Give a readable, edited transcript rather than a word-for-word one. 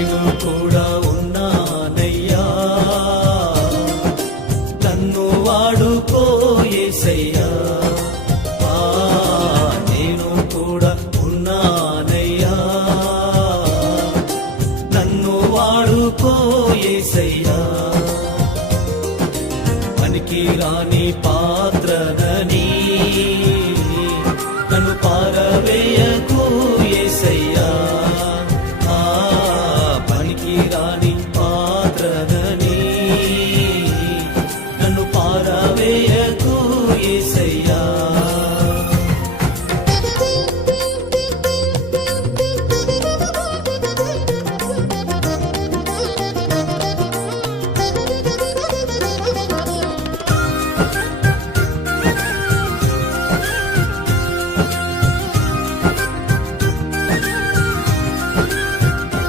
నేను కూడా ఉన్నానయ్యా, నన్ను వాడుకో యేసయ్యా. నేను కూడా ఉన్నానయ్యా, నన్ను వాడుకో యేసయ్యా. పనికి రాని పాత్ర